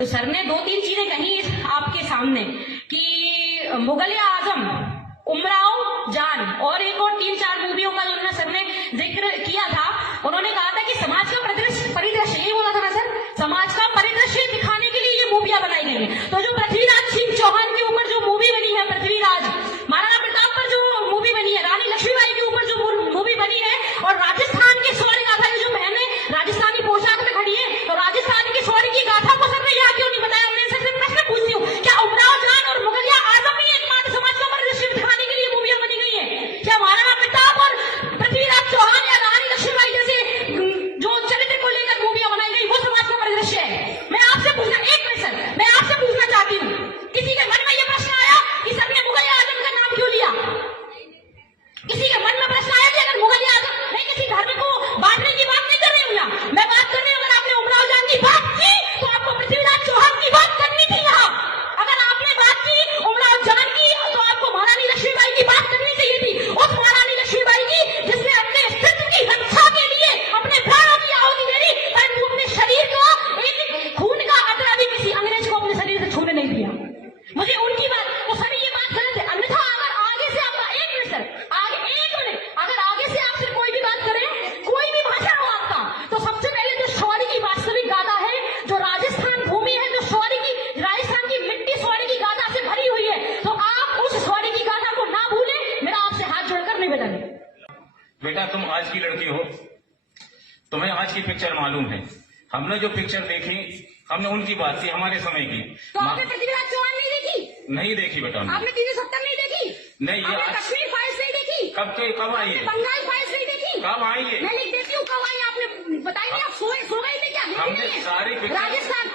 तो सर ने दो तीन चीजें कही आपके सामने कि मुगल आजम, उमराव जान और एक और तीन चार मूवियों का जो सर ने जिक्र किया था। उन्होंने कहा था कि समाज का परिदृश्य यही बोला था ना सर, समाज का परिदृश्य दिखाने के लिए ये मूवियां बनाई गई है। तो जो पृथ्वीराज सिंह चौहान के ऊपर जो मूवी बनी है, पृथ्वीराज, महाराणा प्रताप पर जो मूवी बनी है, रानी लक्ष्मीबाई के ऊपर जो मूवी बनी है, और राजस्थान के शौर्य गाथा जो बहने राजस्थानी पोशाक में खड़ी है, तो राजस्थान के शौर्य की गाथा को सर ने यहाँ क्यों नहीं बताया? मैं सर से प्रश्न पूछती हूँ, क्या उमराव जान और मुगल आजम ही एकमात्र समाज का परिदृश्य दिखाने के लिए मूवियां बनी गई है? क्या महाराणा प्रताप और पृथ्वीराज चौहान या रानी लक्ष्मीबाई जैसे जो चरित्र को लेकर मूवियां बनाई गई वो समाज का परिदृश्य है? मैं आपसे पूछना एक मिनट सर, मैं आपसे पूछना चाहती हूँ, किसी के मन में यह प्रश्न आया कि सर ने मुगल आजम का नाम क्यों लिया? किसी के मन में प्रश्न आया कि अगर मुगल आजम, मैं किसी धर्म को बांटने की बात नहीं कर रही हूँ यहाँ, मैं बात कर रही हूँ, अगर आपने उमराव जान की बात की तो आपको पृथ्वीराज चौहान की बात करनी थी यहाँ। अगर आपने बात की उमराव जान की तो आपको महारानी लक्ष्मीबाई की बात करनी चाहिए थी, उस महारानी लक्ष्मीबाई की जिसने अपने अस्तित्व की रक्षा के लिए अपने प्राणों की आहुति दे दी, परंतु अपने शरीर को एक खून का कतरा भी किसी अंग्रेज को अपने शरीर से छूने नहीं दिया। मुझे उनकी बात, तो सर ये बात गलत है। अन्यथा अगर आगे से आपका एक मिनट सर, आगे एक मिनट, अगर आगे से आपसे कोई भी बात करे, कोई भी भाषा हो आपका, तो सबसे पहले जो शौर्य की वास्तविक गाथा है, जो राजस्थान भूमि है, जो शौर्य की, राजस्थान की मिट्टी शौर्य की गाथा से भरी हुई है, तो आप उस शौर्य की गाथा को ना भूलें, मेरा आपसे हाथ जोड़कर निवेदन है। बेटा तुम आज की लड़की हो, तुम्हें आज की पिक्चर मालूम है। हमने जो पिक्चर देखी, हमने उनकी बात की, हमारे समय की। तो आपने पृथ्वीराज चौहान नहीं देखी? नहीं देखी बेटा। आपने 370 नहीं देखी? नहीं, ये आपने कश्मीर फाइल्स नहीं देखी? कब आई है? बंगाल फाइल्स नहीं देखी? कब आई है? मैं लिख देती हूँ कब आई, आपने बताई नहीं, आप सो गए थे क्या? हमने सारी पिक्चर, राजस्थान